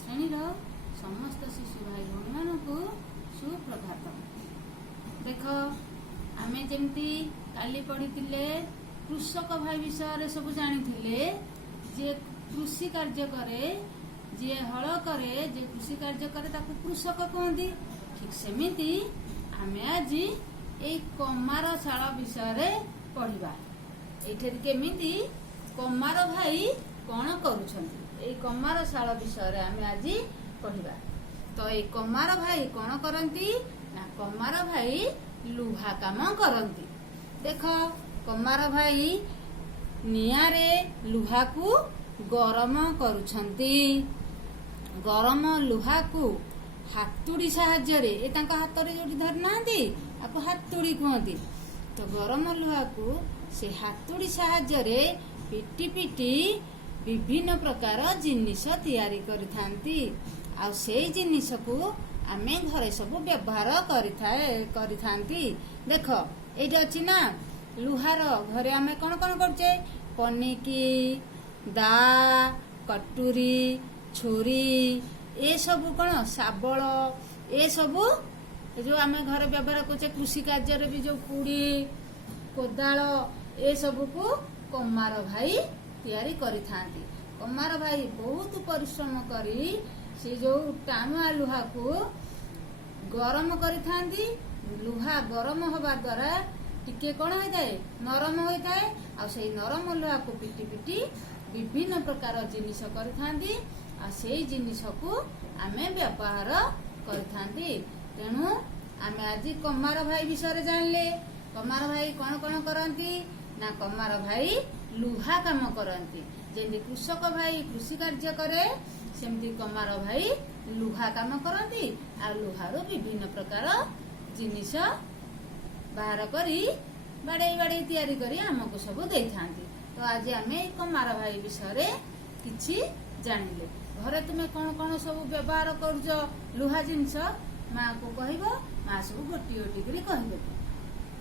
ଶ୍ରେଣୀର ସମସ୍ତ ଶିଶु भाई भौणी मानकु सुप्रभात। देख आमे जेमती काली पढ़ीतिले कृषक भाई विषय सब जानी जे कृषि कार्य करे जे हल करे जे कृषि कार्य करे ताकू कृषक कहती। ठीक सेमिति आमे आज ए कमार शाला विषय पढ़िबा। एठे केमिति कमार भाई कौन करूछंती ए कमार शाला विषय आमे आज पढ़िबा। तो ए कमार भाई कौन करंती ना कमार भाई लुहा काम करंती। देख कमार भाई नियारे लुहा को गरम करुछंती। गरम लुहा को हातुड़ी साहाय्य ए तांका हातरे जोटी धरि नांदी आपको हातुड़ी कहती। तो गरम लुहा को से हातुड़ी साहाय्य पिटी पिटी विभिन्न प्रकार जिनिस तैयारी करिथांती। आ से जिनिस को आमे घरे सब व्यवहार करिथांती। देख एटा अछि ना लुहार घरे आमे कोन कोन करछे पनिकी दा कटुरी छुरी ए सब कोन शाबल ए सब जो आमे घरे व्यवहार करछे कृषि कार्य रे भी जो कुड़ी कोदाल ए सब को कमार भाई तैयारी करिथांती। कमार भाई बहुत परिश्रम करी से जो टाणुआ लुहा को गरम करिथांती। लुहा गरम होबा द्वारा टिके कोन होय जाय नरम होय जाय। आ से नरम लुहा को पिटी पिटी विभिन्न प्रकार जिनिस करिथांती। आ से जिनिस को आमे व्यवहार करिथांती। तेणु आमे आज कमार भाई विषय जानले। कमार भाई कौन कौन करंती ना कमार भाई लुहा काम करंती। जेंति कृषक भाई कृषि कार्य करे सेमती कमार भाई लुहा काम करंती। आ लुहारो विभिन्न प्रकार जिनिस बाहर करी बाड़े बाड़े तैयारी करी हमको सब देइथांती। तो आज आमे कमार भाई विषय किछि जानिले। घरे तुमे कौन कौन सब व्यवहार करूछ लुहा जिनिस माँ को कहब माँ सब गोटी गोटी करी कहबे।